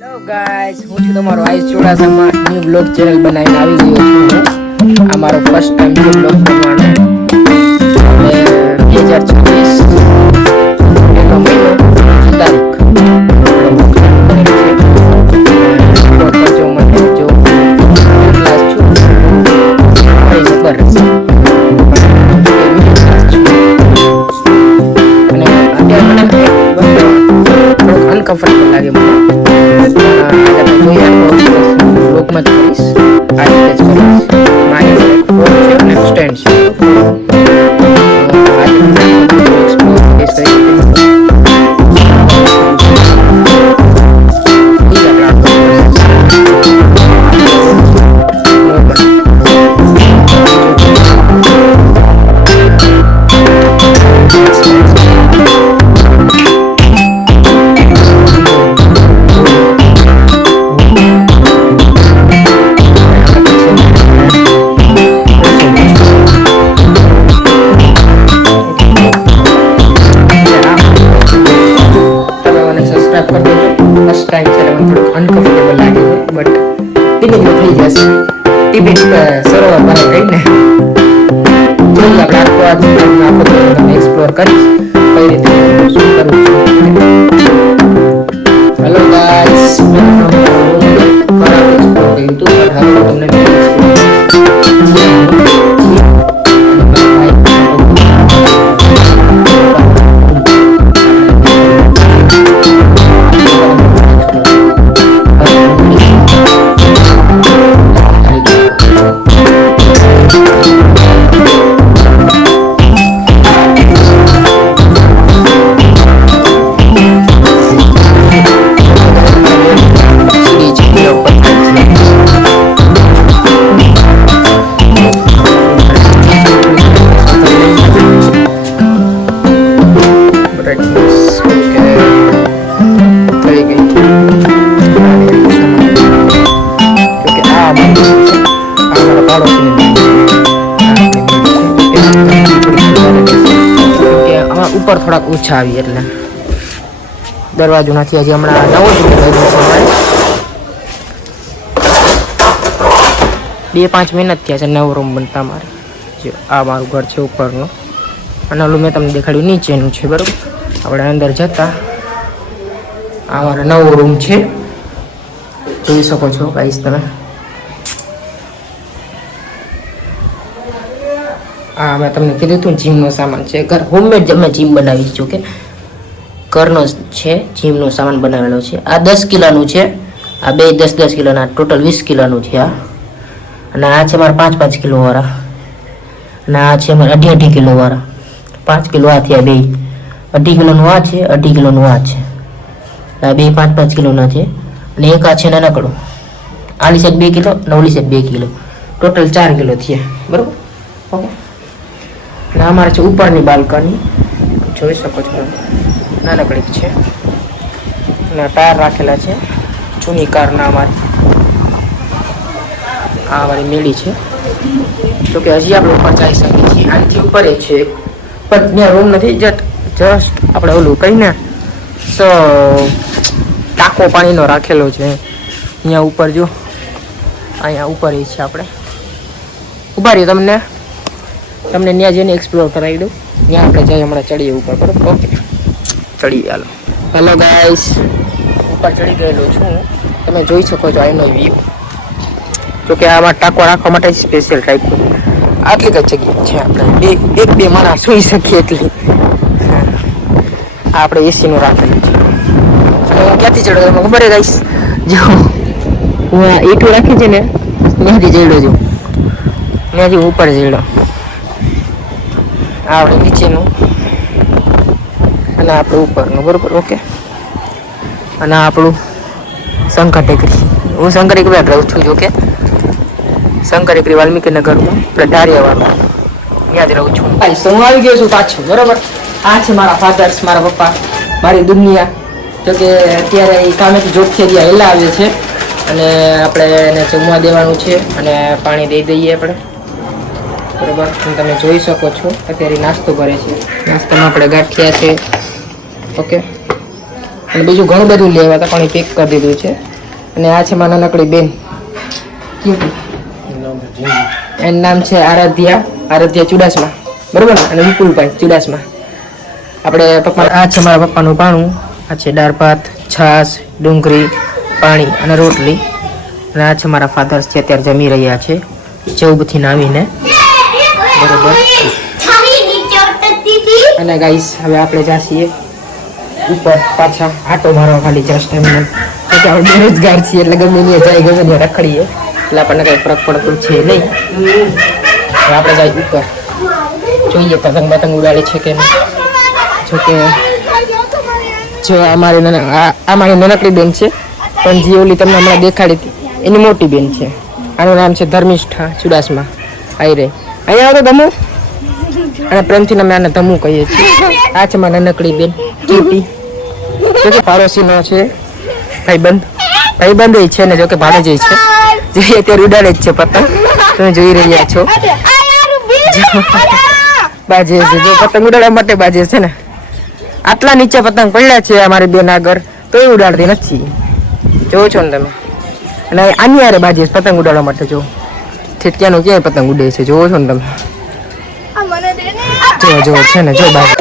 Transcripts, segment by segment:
Hello guys, હું છું તમારો આઈસ ચોડાસામાં ન્યૂ બ્લોગ ચેનલ બનાવીને આવી ગયો છું. આ મારો ફર્સ્ટ ટાઈમ છે બ્લોગ બનાવવાનો. અને 2026 એનો મહિનો 5 તારીખ જો મને જો ક્લાસ છું કઈ ખબર હશે. અને અત્યારે મને અનકમ્ફર્ટેબલ લાગે મને. લોકમાં જ કરીશ આ રીતે જ કરીશ. મારી ફોન છે અને સ્ટેન્ડ છે. અનકમ્ફર્ટેબલ લાગે છે બટ ધીમે ધીમે થઈ જશે. ટિફિન સરોવર ભરાઈ ગઈ ને જોઈએ આપણે આખો તમને એક્સપ્લોર કરીશ કઈ રીતે શું કરવું છે. હેલો ગાઈસ, મેં ઘણા એક્સપ્લોર કર્યું હતું પણ હવે તમને ઉપર થોડાક ઓછા આવી એટલે દરવાજો નથી હજી હમણાં નવો જ બનાવ્યો છે. 2-5 મહિના થયા છે નવો રૂમ બનતા મારે. જો આ મારું ઘર છે ઉપરનું અને ઓલું મેં તમને દેખાડ્યું નીચેનું છે બરાબર. આપણે અંદર જતા આ મારો નવો રૂમ છે, જોઈ શકો છો ગાઈસ તમે. હા, મેં તમને કીધું હતું જીમનો સામાન છે. ઘર હોમમેડ મેં જીમ બનાવી છું કે ઘરનો છે જીમનો સામાન બનાવેલો છે. આ 10 કિલોનું છે, આ બે 10-10 કિલોના, ટોટલ 20 કિલોનું છે આ. અને આ છે મારા 5-5 કિલો વાળા અને આ છે મારા 2.5 કિલો વાળા. 5 કિલો આ થયા બે. 2.5 કિલોનું આ છે, 2.5 કિલોનું આ છે. આ બે 5-5 કિલોના છે અને એક આ છે નાનકડું. આલી સાઈડ 2 કિલો અને ઓલી સાઈડ 2 કિલો, ટોટલ 4 કિલો થયા બરાબર. ઓકે, અને અમારે છે ઉપરની બાલ્કની, જોઈ શકો છો નાનકડી છે. અને ટાયર રાખેલા છે જૂની કારના અમારી. આ અમારી મેળી છે. તો કે હજી આપણે ઉપર જઈ શકીએ છીએ. આનાથી ઉપર એ છે પણ ત્યાં રૂમ નથી, જસ્ટ આપણે ઓલું કહીને તો ટાંકો પાણીનો રાખેલો છે અહીંયા ઉપર. જો અહીંયા ઉપર એ છે. આપણે ઉભા રહીએ, તમને ત્યાં જઈને એક્સપ્લોર કરાવી દઉં. ત્યાં આપણે જઈએ હમણાં ચડીએ ઉપર બરાબર. ઓકે, ચડીએ હાલો. હેલો ગાઈસ, ઉપર ચડી ગયેલો છું. તમે જોઈ શકો છો એનો વ્યૂ. જોકે આમાં ટાંકો રાખવા માટે સ્પેશિયલ ટાઈપનું આટલી જ જગ્યા છે. આપણે બે માણસ સુઈ શકીએ એટલી. આ આપણે એસીનું રાખેલું છે. હું ક્યાંથી ચડ્યો તમને ખબર છે ગાઈસ? જો હું આ ઈંટું રાખી છે ને ત્યાંથી ચડ્યો છું, ત્યાંથી ઉપર ચડ્યો. આપણે નીચેનું અને આપણે ઉપરનું બરોબર. ઓકે, અને આપણું શંકર ટેકરી. હું શંકર ટેકરી રહું છું. જોકે શંકર ટેકરી વાલ્મીકી નગરમાં આપણે ધારિયાવાળા ત્યાં જ રહું છું. હું આવી ગયો છું પાછું બરોબર. આ છે મારા ફાધર્સ, મારા પપ્પા, મારી દુનિયા. જોકે અત્યારે એ કામેથી જોબથી હજી હેલા આવે છે અને આપણે એને જમવા દેવાનું છે અને પાણી દઈ દઈએ આપણે બરોબર. તમે જોઈ શકો છો અત્યારે નાસ્તો કરે છે. નાસ્તામાં આપણે ગાંઠિયા છે. ઓકે, અને બીજું ઘણું બધું લેવા હતા પણ એ પેક કરી દીધું છે. અને આ છે મારા નાનકડી બેન ક્યુટી, એનું નામ છે આરાધ્યા ચુડાસમા, બરોબર ને? અને વિપુલભાઈ ચુડાસમા. આપણે પપ્પા, આ છે મારા પપ્પાનું પાણું. આ છે દાળ ભાત, છાશ, ડુંગળી, પાણી અને રોટલી. અને આ છે મારા ફાધર્સ છે, અત્યારે જમી રહ્યા છે જવબથી આવીને, બરોબર. અને ગાઈસ હવે આપણે જાસીએ ઉપર પાછા આટો મારવા, ખાલી જસ્ટ એમને. તો આપણે બેરોજગાર છીએ એટલે ગમે ત્યાં જાય, ગમે ત્યાં રખડીએ એટલે આપણને કંઈ ફરક પડતો છે નહીં. હવે આપણે જાય ઉપર, જોઈએ પતંગ ઉડાડે છે કે નહીં. જોકે જો અમારી નાનકડી બેન છે, પણ જે ઓલી તમને હમણાં દેખાડી હતી એની મોટી બેન છે. આનું નામ છે ધર્મિષ્ઠા ચુડાસમા. આવી રહી અહીંયા આવતો ધમુ, અને પ્રેમથી અમે આને ધમુ કહીએ છીએ. આ છે મારી નાનકડી બેન ક્યુટી, જોકે પાડોશીનો છે ભાઈબંધ છે ને, જોકે ભાડે જ છે, જે અત્યારે ઉડાડે જ છે પતંગ. તમે જોઈ રહ્યા છો બાજે છે, જો પતંગ ઉડાડવા માટે બાજે છે ને. આટલા નીચે પતંગ પડ્યા છે અમારી બેન આગળ, તો એ ઉડાડતી નથી, જોવો છો ને તમે. અને આની યારે બાજે પતંગ ઉડાડવા માટે, જો ઠેઠિયાનું ક્યાંય પતંગ ઉડે છે, જોવો છો ને તમે. જો છે ને, જો બાજુ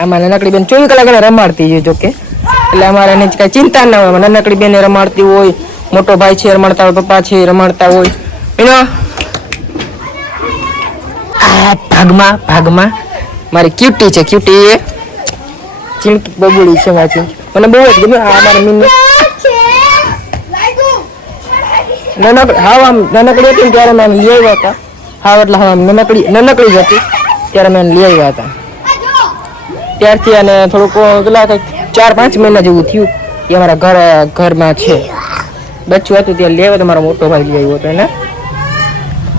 આમાં નાનકડી બેન 24 કલાક એને રમાડતી છે, જોકે એટલે અમારે એને કઈ ચિંતા ના હોય. નાનકડી બેન રમાડતી હોય, મોટો ભાઈ છે રમાડતા હોય, પપ્પા છે રમાડતા હોય. એનો ભાગમાં મારી ક્યુટી છે, ક્યુટી એ ચીમકી બબુડી છે વાંચી, મને બહુ જ ગમે. આ મારા મીન નાનકડી હતી ને ત્યારે મેં લઈ આવ્યા હતા. હા એટલે હા નાનકડી જ હતી ત્યારે મેં લઈ આવ્યા હતા. ત્યારથી અને થોડુંક પેલા કંઈક 4-5 મહિના જેવું થયું એ અમારા ઘરમાં છે. બચ્ચું હતું ત્યાં લેવા તો મારો મોટો ભાઈ લઈ આવ્યો હતો એને.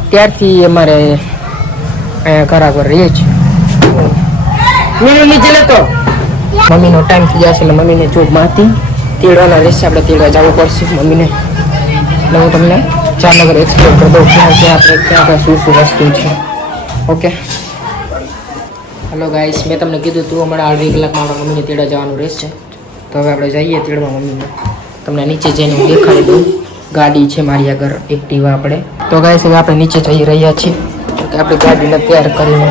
ત્યારથી અમારે અહીંયા ઘર આગળ રહીએ છીએ. નીચે લેતો મમ્મીનો ટાઈમ થઈ જશે એટલે મમ્મીને જોબમાં હતી, તેડવાના રહેશે. આપણે તેડવા જવું પડશે મમ્મીને. એટલે હું તમને જામનગર એક્સપ્લોર કરી દઉં છું કે આપણે ક્યાં શું વસ્તુ છે. ઓકે હલો ગાઈસ, મેં તમને કીધું તું અમારે 2 કલાકમાં આપણા મમ્મીને તેડવા જવાનું રહેશે. તો હવે આપણે જઈએ તેડવા મમ્મીને. તમને નીચે જઈને હું દેખાડી દઉં. ગાડી છે મારી આગળ એક્ટિવા આપણે. તો ગાઈસ હવે આપણે નીચે જઈ રહ્યા છીએ. કે આપણે ગાડીને તૈયાર કરીને,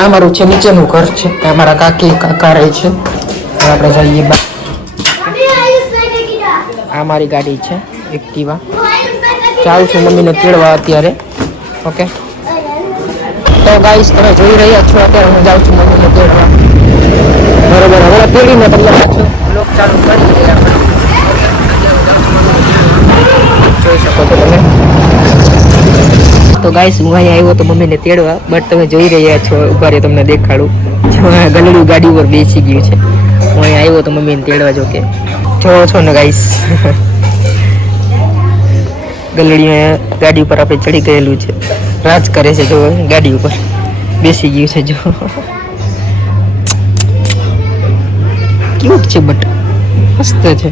આ મારું છે નીચેનું ઘર છે, આ મારા કાકા રહે છે. આપણે જઈએ આ મારી ગાડી છે એક્ટિવા. જાઉં છું મમ્મીને તેડવા અત્યારે. ઓકે તો ગાઈસ તમે જોઈ રહ્યા છો અત્યારે હું જાઉં છું મમ્મીને તેડવા, બરોબર. હવે તેડીને તમને પાછું બ્લોગ ચાલુ કરી દઈએ આપણે. જોઈ શકો છો તમે. તો ગાઈસ હું અહીંયા આવ્યો તો મમ્મીને તેડવા, બટ તમે જોઈ રહ્યા છો, ઉભા રહ્યો તમને દેખાડું. જો ગલડું ગાડી ઉપર બેસી ગયું છે. હું અહીંયા આવ્યો તો મમ્મીને તેડવા, જો કે જોવો છો ને ગાઈસ. ગલડી ગાડી ઉપર આપણે ચડી ગયેલું છે, રાજ કરે છે. જો ગાડી ઉપર બેસી ગયું છે, જો ક્યુટ છે બટ મસ્ત છે.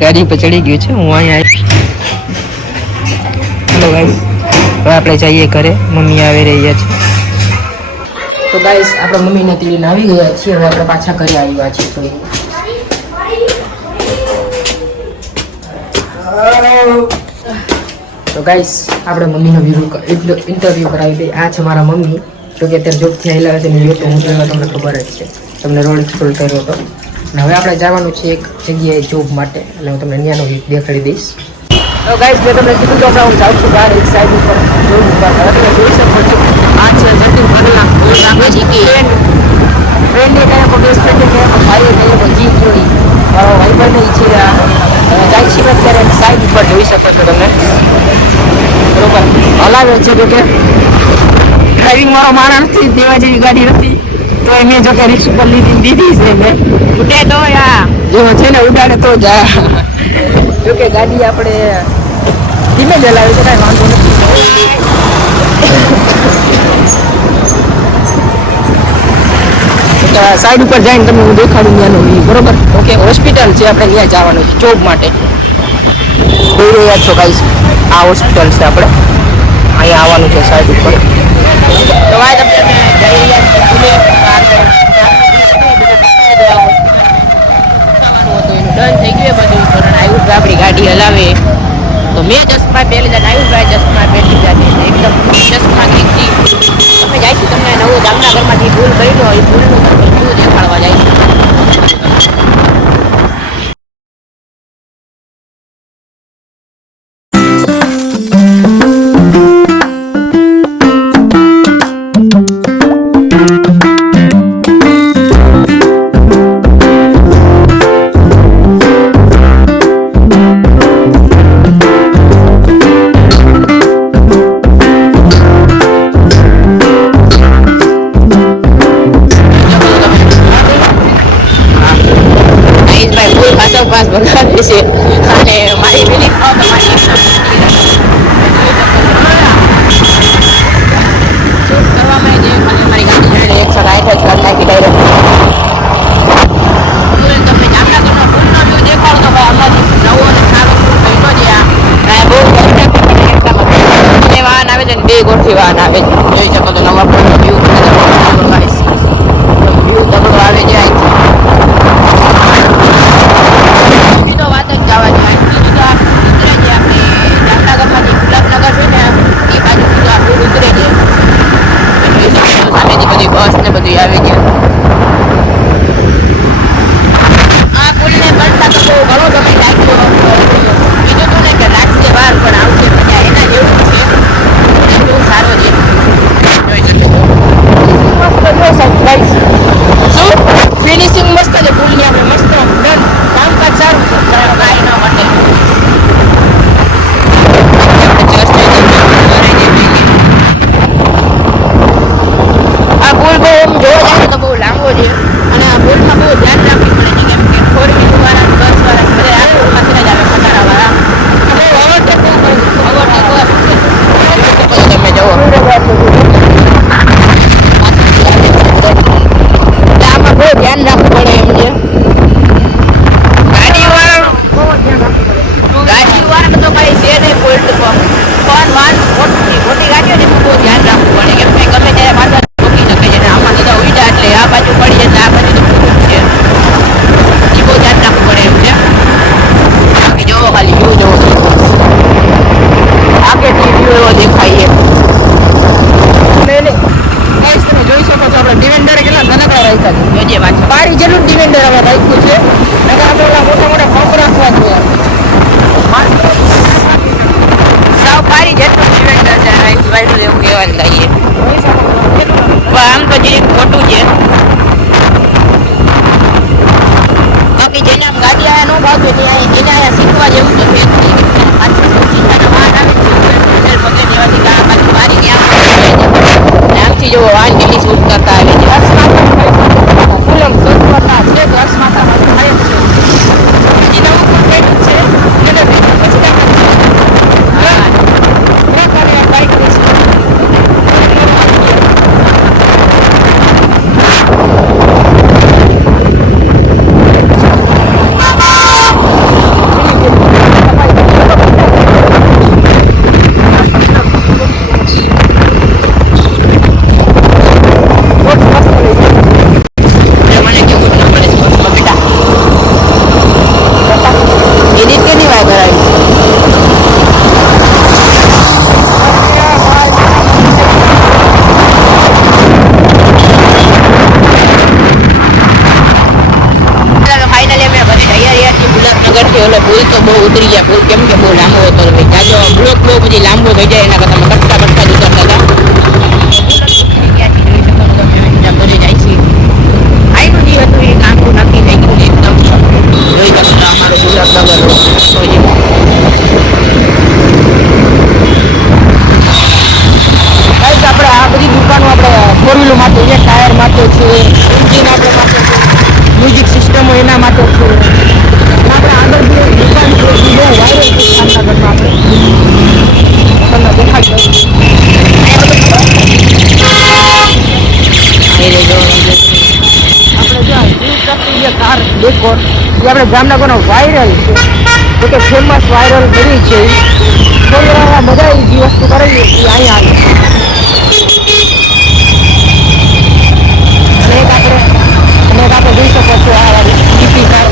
ગાડી પર ચડી ગયું છે. હું અહીંયા હેલો ગાઈસ, હવે આપણે જઈએ ઘરે, મમ્મી આવી રહ્યા છે. તો ગાઈસ આપણે મમ્મીને તેડીને આવી ગયા છીએ. હવે આપણે પાછા ઘરે આવ્યા છીએ. તો ગાઈસ આપણે મમ્મીનો ઇન્ટરવ્યૂ કરાવી દઈએ. આ છે મારા મમ્મી, તો કે અત્યારે જોબથી આવેલા છે ને, તો હું તમને ખબર જ છે, તમને રોડ એક્સપ્લોર કર્યો હતો. અને હવે આપણે જવાનું છે એક જગ્યાએ જોબ માટે, એટલે હું તમને ત્યાંનો દેખાડી દઈશ. તો ગાઈસ મેં તમને કીધું તો હું જાઉં છું બહાર એક સાઈડ ઉપર જોબ ઉપર. હવે તમે જોઈ શકો છો આ છે જતી ભરલા ફ્રેન્ડને કહે બેસ્ટ ફ્રેન્ડને કહે ભાઈ કહે જી જોઈ ભાઈબંધ છે. જાય છે અત્યારે સાઈડ ઉપર જોઈ શકો છો તમે, બરોબર. હલાવે છે તો કે ડ્રાઇવિંગ મારો મારા નથી, દેવા જેવી ગાડી નથી, તો એ મેં જો કે રિક્ષ ઉપર દીધી છે મેં. ઉડે તો યા જેવો છે ને ઉડાડે તો જા. જોકે ગાડી આપણે ધીમે ચલાવી તો કાંઈ વાંધો નથી. સાઈડ ઉપર જઈને તમને હું દેખાડું ત્યાંનું, બરોબર. ઓકે હોસ્પિટલ છે, આપણે ત્યાં જવાનું છે જોબ માટે. જોઈ રહ્યા છો ગાઈસ, આ હોસ્પિટલ છે, આપણે અહીંયા આવવાનું છે સાઈડ ઉપર. તો ગાઈસ આપણે જઈ રહ્યા છીએ મેં ચશ્મા પહેરી લીધા, આયુષભાઈ ચશ્મા પહેરી લીધા, એકદમ ચશ્મા ગીચી. અમે જઈશું તમને નવો જામનગરમાંથી ભૂલ કરી દો, એ ભૂલનું તમને વ્યૂ દેખાડવા જઈશું. પાસ બનાવે છે અને મારી ફિલિંગ કરવામાં જે મારી ગાડી એક સાથે 8 જ કલાક નાખી ડાયરેક્ટ તમને જામનગરનો ફૂલનો વ્યૂ દેખાડો તો ભાઈ આમાંથી નવો અને સારો ફૂલ બન્યો છે. આ બહુ વાહન આવે છે ને 2 ગોઠી વાહન આવે છે, જોઈ શકો તો નવા ફૂલનો વ્યૂ વ્યૂ તગડો આવે છે. બસ ને બધું આવી ગયું. આ પુલને બનતા તો બહુ ઘણો સમય લાગ્યો. બીજું તો ને કે લાગશે વાર પણ આવશે મજા, એના જેવું છે. બહુ સારો છે, જોઈ શકો શું ફિનિશિંગ મસ્ત છે પુલની. આપણે મસ્ત ડન કામકાજ સારું છે, કાંઈ ન માટે. આ પુલ બહુ જોવા જાય તો બહુ લાંબો છે અને આ પુલમાં બહુ ધ્યાન રાખવું પડે છે, કેમ કે 4 વ્હીલ વાળા, બસ વાળા બધા આ પુલમાં જ આવે, ખટારા વાળા. બહુ ઓવરટેક બહુ કરે છે, ઓવરટેક બસ તમે જુઓ આમાં બહુ ધ્યાન રાખવું પડે એમ છે. ગાડી વાળા તો કઈ છે નહીં પોઈન્ટ પર, પણ મોટી ગાડીઓ ને બહુ ધ્યાન રાખવું પડે, કેમ કે ગમે ત્યારે પાછળ ઠોકી શકે છે. આમાં બધા ઉલટા એટલે આ બાજુ પડી જાય, આ બાજુ તો પૂરું છે, એ બહુ ધ્યાન રાખવું પડે એમ છે. બાકી જોવો ખાલી વ્યૂ જોવો, આગળથી વ્યૂ એવો દેખાય તમે જોઈ શકો છો. આપણે ડિવેન્ડર કેટલા નાનકડા રાખ્યા છે, જોજે પાછળ પાડી જેટલું ડિવેન્ડર આપણે રાખ્યું છે. નકર આપણે મોટા મોટા પંપ રાખવા જોઈએ. સાવ પાડી જેટલું ડિવેન્ડર છે રાખ્યું એવું કહેવાનું લાગીએ. આમ તો જે ખોટું છે. બાકી જેને આમ ગાડી આયા ન ભાવતું એને આયા શીખવા જેવું તો છે. પાછળ વાહન આવે પગે જેવાથી પાછું મારી ત્યાં આમથી જો વાહન કેટલી શૂટ કરતા આવે છે. ફૂલમ શૂટ કરતા છે, ઘર્ષ માથામાં થાય જ છે. બીજી નવું પણ બેઠું છે એને પછી બાઈક પુલ તો બહુ ઉતરી ગયા. પુલ કેમ કે બહુ લાંબો હતો, જાજો બ્લોક બહુ પછી લાંબો થઈ જાય, એના કરતા કટકા કટકા જ ઉતરતા હતા. ઘરે જાય છે આઈનું જે હતું એ લાંબુ નક્કી થઈ ગયું એકદમ. જોઈ શકો છો અમારું ગુલાબનગર આપણે આ બધી દુકાનો આપણે 4 વ્હીલર માટે છે, ટાયર માટે છે, એન્જિન આપણે માટે છે, મ્યુઝિક સિસ્ટમો એના માટે છે. આપણે આગળ જે દુકાન છે એ બહુ વાયરલ છે જામનગરમાં. આપણે તમને દેખાડી દઉં. આપણે જો કાર ડેકોર એ આપણે જામનગરનો વાયરલ છે, તો કે ફેમસ વાયરલ બની છે. બધા જે વસ્તુ કરેલી એ અહીંયા આવી. અને એક આપણે જોઈ શકો છો આ ડીપી કાર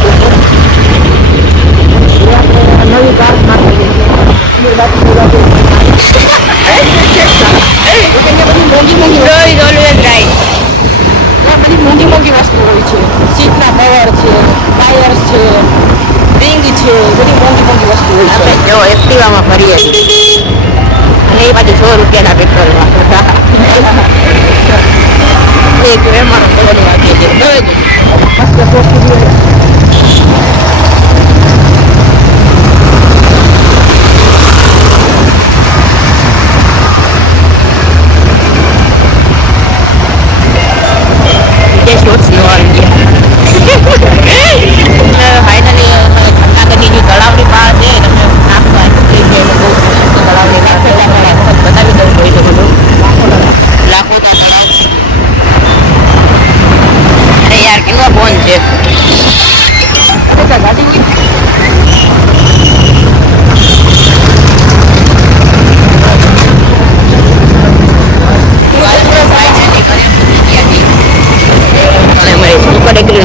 નવી કાર નાખેલી છે. એક્ટિવામાં ફરીએ છીએ અને એ પાછી 100 રૂપિયાના પેટ્રોલમાં એક એમાં થોડું વાગી છે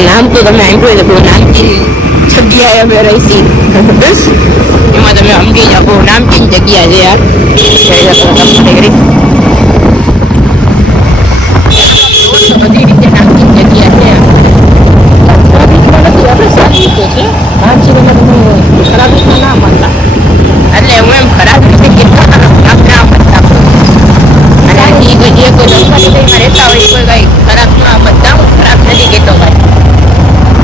નામ તો તમે આંખ્યું બહુ નામચીન જગ્યાએ અમે રહીશી એમાં તમે સમજી જાઓ બહુ નામચીન જગ્યા છે યાર બધી રીતે નામચીન જગ્યા છે આપણે સારી રીતે છે નામચીન તમે ખરાબ રીતના ના માનતા એટલે હું એમ ખરાબ રીતે કેટલા ના માનતા અને જે કોઈ રહેતા હોય કોઈ કઈ ખરાબ ના બધા હું ખરાબ નથી કહેતો ભાઈ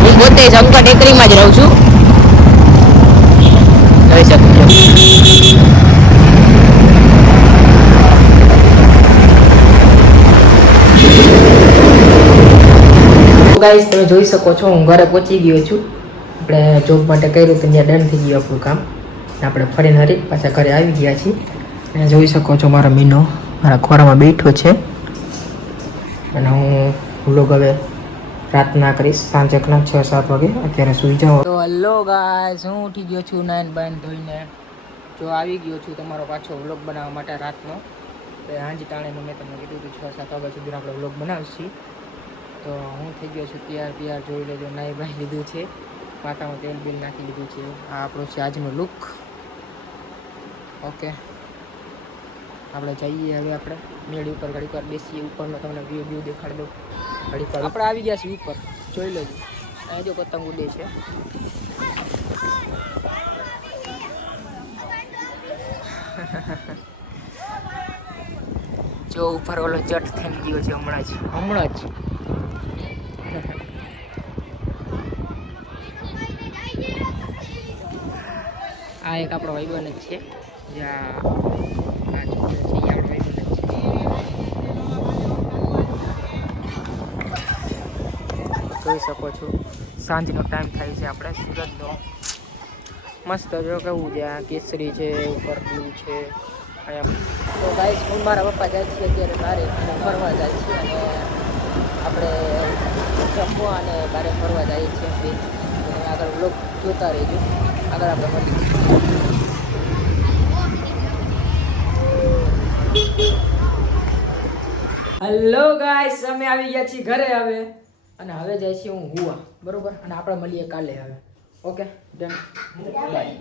હું પોતે શંકર ટેકરીમાં જ રહું છું જોઈ શકું છું ગાઈસ તમે જોઈ શકો છો હું ઘરે પહોંચી ગયો છું આપણે જોબ માટે કર્યું તો ત્યાં ડન થઈ ગયું આપણું કામ આપણે ફરીને હરી પાછા ઘરે આવી ગયા છીએ અને જોઈ શકો છો મારો મીનો મારા ખોરામાં બેઠો છે અને હું વ્લોગ હવે રાતના કરીશ સાંજકના 6-7 વાગે અત્યારે સુઈ જાઓ તો હલો ગાઈસ હું ઉઠી ગયો છું નાઈન બાઈન ધોઈને જો આવી ગયો છું તમારો પાછો વ્લોગ બનાવવા માટે રાતનો હાંજી ટાણેનું મેં તમને કીધું હતું 6-7 વાગ્યા સુધી આપણે વ્લોગ બનાવશું તો હું થઈ ગયો છું તૈયાર જોઈ લેજો નાઈ બાઈ લીધું છે માથામાં તેલ બિલ નાખી લીધું છે આ આપણો છે આજનો લુક ઓકે આપણે જઈએ હવે આપણે મેળી ઉપર ઘડીક વાર બેસીએ ઉપરનો તમને વ્યૂ દેખાડી દઉં ઘડીક વાર આપણે આવી ગયા છીએ ઉપર જોઈ લેજો અહીંયા જો પતંગ ઉડે છે જો ઉપર ઓલો જટ થઈ ગયો છે હમણાં જ આ એક આપણો ભાઈબંધ જ છે જ્યાં જોઈ શકો છો સાંજનો ટાઈમ થાય છે આપણે સુરતનો મસ્ત જો કેવું છે આ કેસરી છે ઉપર બ્લુ છે અહીંયા તો ગાઈસ હું મારા પપ્પા જાય છે અત્યારે બારે ફરવા જાય છે અને આપણે જમવા અને બારે ફરવા જઈએ છીએ આગળ વ્લોગ જોતા રહીજો આગળ આપણે મળીએ હેલો ગાઈસ અમે આવી ગયા છીએ ઘરે હવે અને હવે જાય છે હું હુવા બરોબર અને આપણે મળીએ કાલે હવે ઓકે ડન બાય